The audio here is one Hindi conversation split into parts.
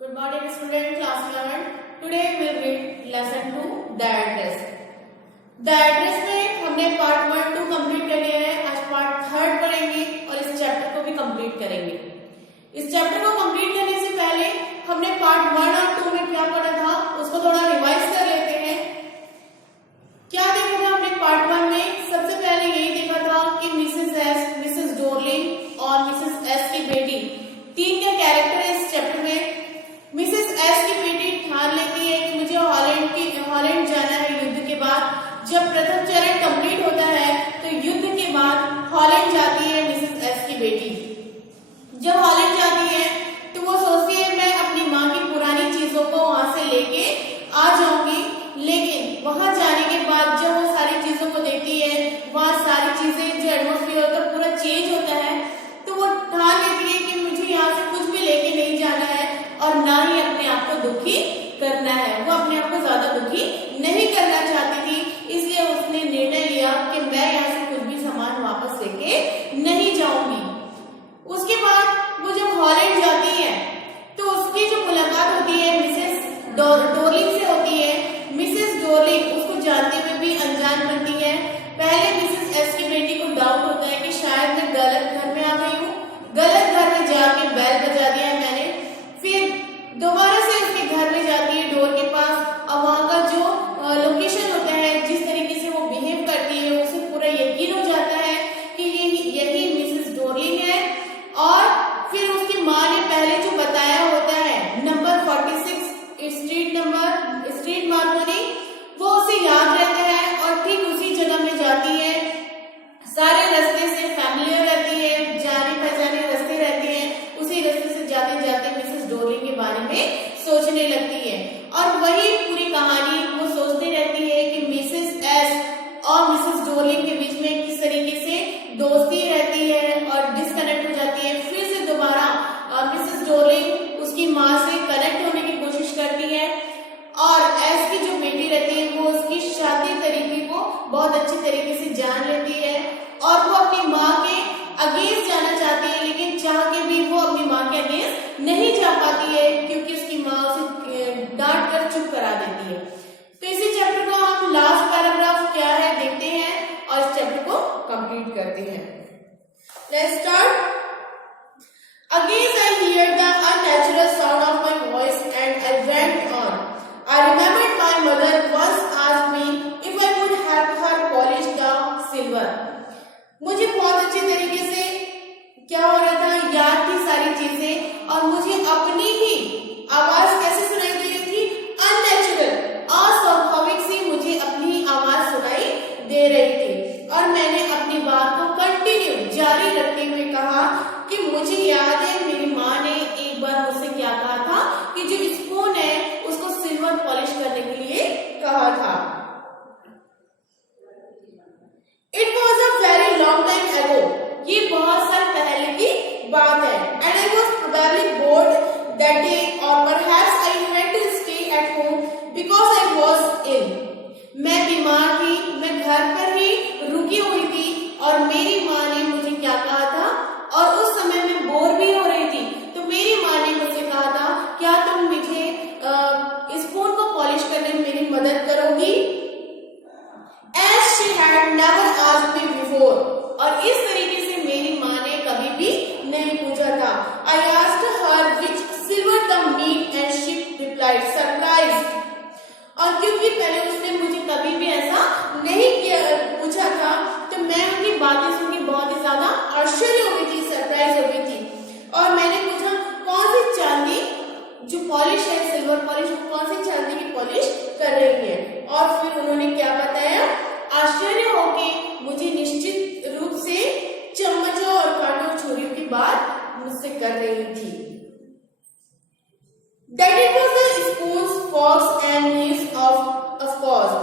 Good morning student, class 11. Today we will read lesson 2 the address. The address में हमने पार्ट 1 2 कंप्लीट कर लिया है. आज पार्ट 3 पढ़ेंगे और इस चैप्टर को भी कंप्लीट करेंगे. इस चैप्टर को कंप्लीट करने से पहले हमने पार्ट 1 और 2 में क्या पढ़ा था उसको थोड़ा रिवाइज कर लेते हैं. क्या देखा था हमने पार्ट 1 में? सबसे पहले यही देखा था कि मिसेस डोरलिंग और मिसेस एस की बेटी, तीन का कैरेक्टर है इस चैप्टर में. मिसेस एस की बेटी ठान लेती है कि मुझे हॉलैंड जाना है युद्ध के बाद. जब प्रथम चरण कंप्लीट होता है तो युद्ध के बाद हॉलैंड जाती है मिसेस एस की बेटी. जब हॉलैंड जाती है तो वो सोचती है मैं अपनी माँ की पुरानी चीजों को वहां से लेके आ जाऊंगी. लेकिन वहां जाने के बाद जब वो सारी चीजों को देखती है, वहां सारी चीजें जो एटमोस्फियर होता है पूरा चेंज होता है, तो वो ठान लेती है कि मुझे यहाँ से कुछ भी लेके नहीं जाना है और ना ही अपने आप को दुखी करना है. वो अपने आप को ज्यादा दुखी नहीं करना चाहती थी, इसलिए उसने निर्णय लिया कि मैं यहाँ से कुछ भी सामान वापस लेके नहीं जाऊंगी. उसके बाद वो जब हॉलैंड जाती है तो उसकी जो मुलाकात होती है मिसेस डोरलिंग से होती है. मिसेस डोरलिंग उसको जानते हुए भी अनजान बनती है. पहले मिसेस एस की बेटी को डाउट होता है कि शायद मैं गलत घर में आ गई हूँ, गलत घर में जाके बेल बजा दिया है मैंने. फिर दोबारा से उसके घर में जाती है डोर के पास, और वहां का जो लोकेशन होता है, जिस तरीके से वो बिहेव करती है, उसे पूरा यकीन हो जाता है कि यही मिसेस डोरलिंग है. और फिर उसकी माँ ने पहले जो बताया होता है नंबर 46 स्ट्रीट मार्कोनी, वो उसे याद रहता है और ठीक उसी जगह में जाती है. सारे रास्ते से फैमिलियर रहती है, जाने पहचाने रास्ते रहते हैं. उसी रास्ते से जाते जाते मिसेस डोरलिंग के बारे में सोचने लगती है और वही पूरी कहानी वो सोचती रहती है कि मिसेस एस और मिसेस डोरलिंग के बीच में किस तरीके से दोस्ती रहती है और डिस्कनेक्ट हो जाती है. फिर से दोबारा मिसेस डोरलिंग उसकी माँ से कनेक्ट होने की कोशिश करती है और एस की जो बेटी रहती है वो उसकी शादी तरीके को बहुत अच्छी तरीके से जान लेती है और वो अपनी माँ के अगेंस्ट जाना चाहती है, लेकिन चाह के भी वो अपनी माँ के अगेंस्ट नहीं जा पाती है क्योंकि उसकी माँ उसे डांट कर चुप करा देती है. तो इसी चैप्टर को हम लास्ट पैराग्राफ क्या है देखते हैं और इस चैप्टर को कंप्लीट करते हैं. Let's start. Again I hear the unnatural sound of my voice and I went on. I remembered my mother once asked me if I would help her polish the silver. मुझे बहुत अच्छे तरीके से क्या हो रहा था, याद थी सारी चीजें और मुझे अपनी ही आवाज कैसे सुनाई दे रही थी, अननेचुरल, अस्वाभाविक सी मुझे अपनी आवाज सुनाई दे रही थी. और मैंने अपनी बात को कंटिन्यू जारी रखते हुए कहा कि मुझे याद है मेरी माँ ने एक बार मुझसे क्या कहा था कि जो स्पून है उसको सिल्वर पॉलिश करने के लिए कहा था. It was a very long time ago. ये बहुत साल पहले की बात है. And I was probably bored that day or perhaps I had to stay at home because I was ill. मैं बीमार थी, मैं घर पर ही रुकी हुई थी और मेरी माँ ने मुझे क्या कहा था, और उस समय मैं बोर भी हो रही थी, तो मेरी माँ ने मुझसे कहा था क्या तुम मुझे स्पून को पॉलिश करने में मेरी मदद करोगी. As she had never asked me before. और इस तरीके से मेरी माँ ने कभी भी नहीं पूछा था. I asked her which silver the meat and she replied surprised. और क्योंकि पहले उसने मुझे कभी भी ऐसा नहीं पूछा था तो मैं उनकी बातें सुन के बहुत ही ज्यादा आश्चर्य हो गई थी, सरप्राइज हो गई थी. और मैंने पूछा कौन सी चांदी जो पॉलिश है, सिल्वर पॉलिश, कौन सी चांदी की पॉलिश कर रही है. और फिर उन्होंने क्या बताया, आश्चर्य होके मुझे निश्चित रूप से चम्मचों और कांटों छुरियों की बात मुझसे कर रही थी. That it was the spoons, forks and knives of course,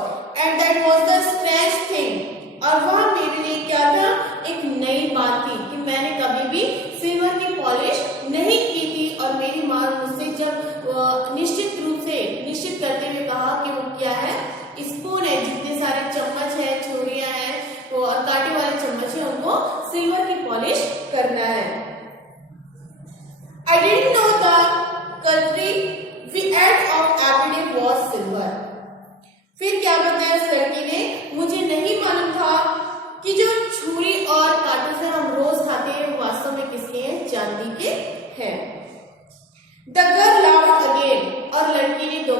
and that was the strange thing. और वह मेरे लिए क्या था, एक नई बात थी कि मैंने कभी भी सिल्वर की पॉलिश नहीं की थी. और मेरी माँ मुझसे जब निश्चित करते हुए कहा कि वो क्या है, स्पून है, जितने सारे चम्मच है, छुरियां हैं, वो कांटे वाले चम्मच है, उनको सिल्वर की पॉलिश करना है. I didn't know the country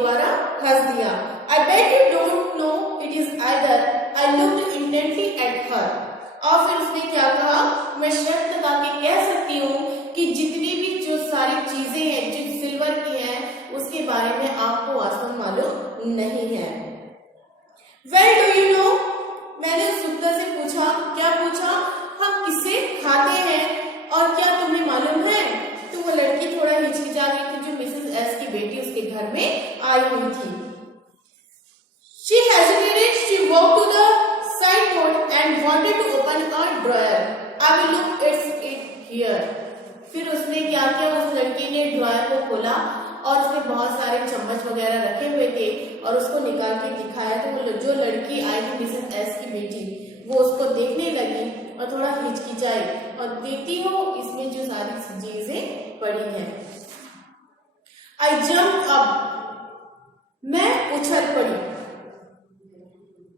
दोबारा हंस दिया। I bet you don't know it is either. I looked intently at her. और फिर उसने क्या कहा, मैं शर्त लगा के कह सकती हूँ कि जितनी भी जो सारी चीजें हैं जो सिल्वर की हैं उसके बारे में आपको वास्तव में मालूम नहीं है। Well, do you know? मैंने उस उत्तर से पूछा, क्या पूछा, हम किसे खाते हैं और क्या तुम्हें मालूम है? तो वो लड़की थोड़ा हिचकिचा गई थी जो मिसेस एस की बेटी उसके घर में आई हुई थी। She hesitated. She walked to the sideboard and wanted to open a drawer. I will look at it here. फिर उसने क्या किया, उस लड़की ने ड्रॉयर को खोला और उसमें बहुत सारे चम्मच वगैरह रखे हुए थे और उसको निकाल के दिखाया। तो वो जो लड़की आई थी मिसेस एस की बेटी, वो उसको देखने लगी और थोड़ा हिचकिचाई और देखती हो इसमें जो सारी चीजें पड़ी हैं। I jumped up. मैं उछल पड़ी।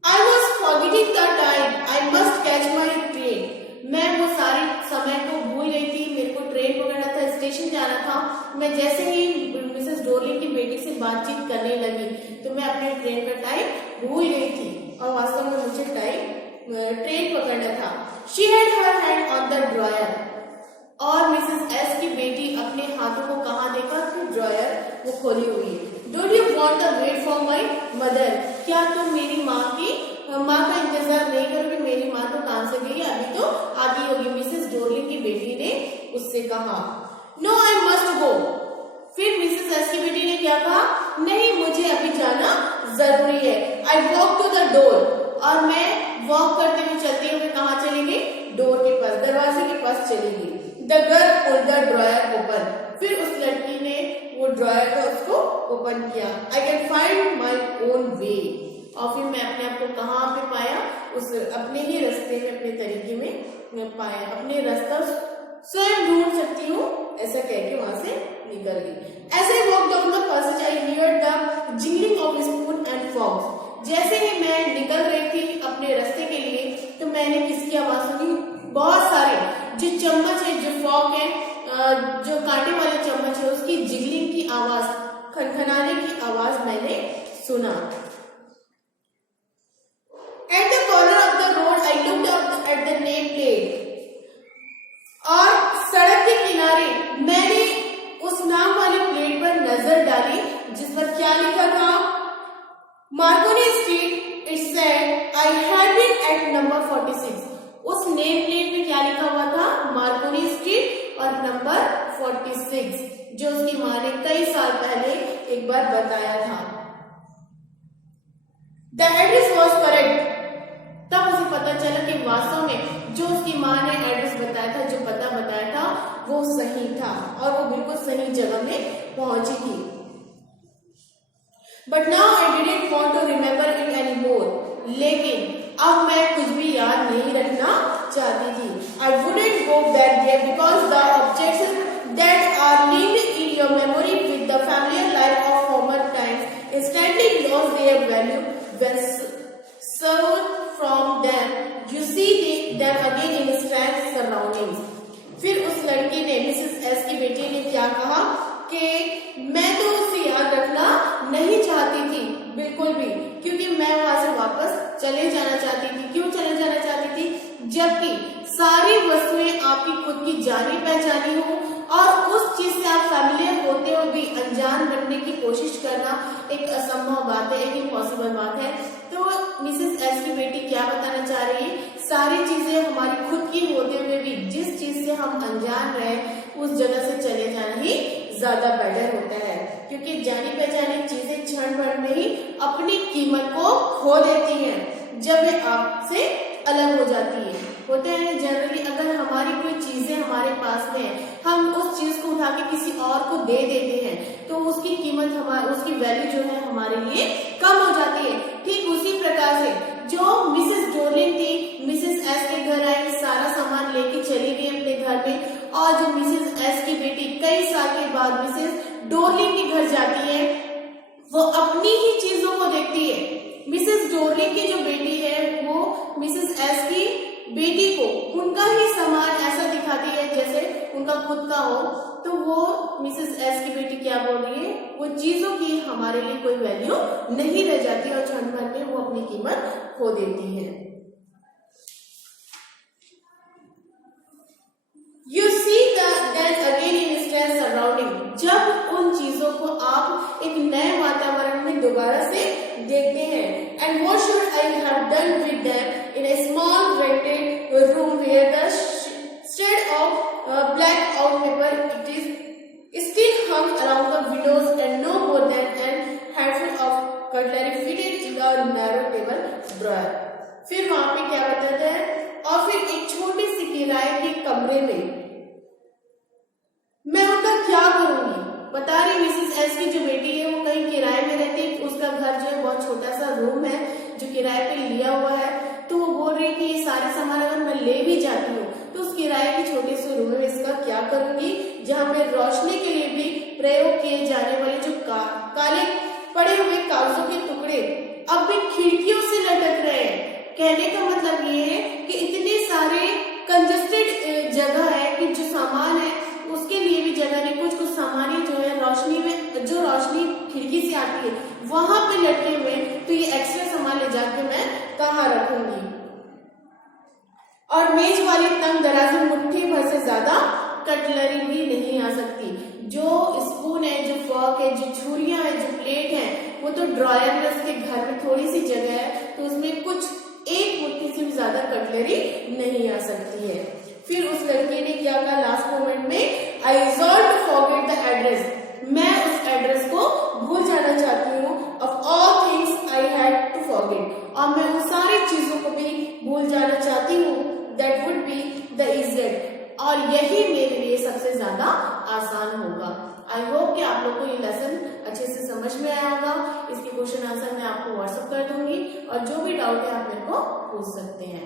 I was forgetting the time. I must catch my train. मैं वो सारी समय को भूल गई थी, मेरे को ट्रेन पकड़ना था, स्टेशन जाना था। मैं जैसे ही मिसेस डोरली की बेटी से बातचीत करने लगी तो मैं अपने ट्रेन का टाइम भूल गई थी और वास्तव में मुझे ट्रेन पकड़ना था। She had her hand on the drawer. और मिसेस एस की बेटी अपने हाथों को कहाँ देखा कि ड्रॉयर वो खोली हुई है। Don't you want to wait for my mother? क्या तुम मेरी माँ का इंतजार नहीं करोगे? मेरी माँ तो काम से गई है, अभी तो आती होगी। मिसेस डोरली की बेटी ने उससे कहा। No, I must go. फिर मिसेस एस की बेटी ने क्या कहा, नहीं मुझे अभी जाना जरूरी है। I walk to the door. और मैं वॉक करते हुए चलते हुए कहाँ चलेंगे, डोर के पास, दरवाजे के पास चलेंगी। The girl pulled the drawer open. फिर उस लड़की ने वो ड्रॉयर को उसको ओपन किया। I can find my own way. और फिर मैं अपने आप को कहाँ पे पाया, उस अपने ही रास्ते में, अपने तरीके में मैं पाया, अपने रास्ता स्वयं ढूंढ सकती हूँ, ऐसा कह के वहां से निकल गई। As I walked down the passage, I heard the jingling of spoon and forks. जैसे ही मैं निकल रही थी अपने रास्ते के लिए तो मैंने किसकी आवाज सुनी, बहुत सारे जो चम्मच है, जो फॉर्क है, जो कांटे वाले चम्मच है, उसकी जिगलिंग की आवाज, खनखनाने की आवाज मैंने सुना। At the corner of the road, I looked up at the name plate. और सड़क के किनारे मैंने उस नाम वाली प्लेट पर नजर डाली जिस पर क्या लिखा था, Markovnikov street. It said I had been at number 46. उस नेम प्लेट में क्या लिखा हुआ था, मार्कोनी स्ट्रीट और नंबर 46, जो उसकी माँ ने कई साल पहले एक बार बताया था। The address was correct. तब उसे पता चला कि वास्तव में जो उसकी माँ ने एड्रेस बताया था, जो पता बताया था, वो सही था और वो बिल्कुल सही जगह में पहुंची थी। But now I didn't want to remember it anymore. लेकिन अब मैं कुछ भी याद नहीं रखना चाहती थी। I wouldn't go back there because the objects that are linked in your memory with the familiar life of former times instantly lost their value when severed from them. You see them again in strange surroundings. फिर उस लड़की ने, मिसेस एस की बेटी ने क्या कहा कि मैं तो उसे याद रखना नहीं चाहती थी बिल्कुल भी, क्योंकि मैं वहां से वापस चले जाना चाहती थी। क्यों चले जाना चाहती थी, जबकि सारी वस्तुएं आपकी खुद की जानी पहचानी हो और उस चीज से आप फैमिलियर होते हुए भी अनजान बनने की कोशिश करना एक असंभव बात है, एक इम्पॉसिबल बात है। तो मिसेस एस की बेटी क्या बताना चाह रही है, सारी चीजें हमारी खुद की होते हुए भी जिस चीज से हम अनजान रहे उस जगह से चले जाना ही ज्यादा बेटर होता है, क्योंकि जानी पहचानी चीजें क्षण भर में ही अपनी कीमत को खो देती हैं जब वे आपसे अलग हो जाती है। होते हैं जनरली, अगर हमारी कोई चीजें हमारे पास में है, हम उस चीज को उठा के किसी और को दे देते हैं तो उसकी कीमत, उसकी वैल्यू जो है हमारे लिए कम हो जाती है। ठीक उसी प्रकार से जो मिसेस डोरलिन थी, मिसेस एस के घर आई, सारा सामान लेके चली गई अपने घर में, और जो मिसेस एस की बेटी कई साल के बाद मिसेस डोरलिन के घर जाती है, वो अपनी ही चीजों को देखती है। मिसेस डोरलिन की जो बेटी है वो मिसेस एस की बेटी को उनका ही सामान ऐसा दिखाती है जैसे उनका खुद का हो। तो वो मिसेस एस की बेटी क्या बोल रही है, वो चीजों की हमारे लिए कोई वैल्यू नहीं रह जाती और क्षण भर में वो अपनी कीमत खो देती है। You see that again in stress surrounding, जब उन चीजों को आप एक नए वातावरण में दोबारा से देखते हैं। And what should I have done with them in a small rented room where the shade of black out paper it is still hung around the windows and no more than an handful of cutlery fitted in a narrow table drawer। फिर वहां पे क्या बताते हैं, और फिर एक छोटी सी किराए के कमरे में मैं उनका क्या करूंगी। बता रही मिसेस एस की जो बेटी है वो कहीं किराए में रहती है, उसका घर जो है बहुत छोटा सा रूम है जो किराए पे लिया हुआ है। तो वो बोल रही है कि ये सारे सामान अगर मैं ले भी जाती हूँ तो उस किराए के छोटे से रूम में इसका क्या करूंगी, जहाँ पे रोशनी के लिए भी प्रयोग किए जाने वाले जो काले पड़े हुए कागजों के टुकड़े अब भी खिड़कियों से लटक रहे हैं। कहने का मतलब ये है कि इतने सारे कंजस्टेड जगह है कि जो सामान है उसके लिए भी जगह नहीं, कुछ कुछ सामान जो है रोशनी में, जो रोशनी खिड़की से आती है वहां पे लटके हुए, तो ये एक्स्ट्रा सामान ले जाके मैं कहाँ रखूंगी। और मेज वाली तंग दराज में मुट्ठी भर से ज्यादा कटलरी भी नहीं आ सकती। जो स्पून है, जो फॉर्क है, जो छुरियां है, जो प्लेट है, वो तो ड्रॉयर में उसके घर में थोड़ी सी जगह है तो उसमें कुछ एक मुट्ठी से भी ज्यादा कटलरी नहीं आ सकती है। फिर उस लड़की ने क्या कहा लास्ट मोमेंट में, I resolve to forget the address, मैं उस एड्रेस को भूल जाना चाहती हूँ। Of all things I had to forget, और मैं उन सारी चीजों को भी भूल जाना चाहती हूँ। That would be the easiest, और यही मेरे लिए सबसे ज्यादा आसान होगा। आई होप कि आप लोग को ये लेसन अच्छे से समझ में आया होगा। इसके क्वेश्चन आंसर मैं आपको व्हाट्सएप कर दूंगी और जो भी डाउट है आप मेरे को पूछ सकते हैं।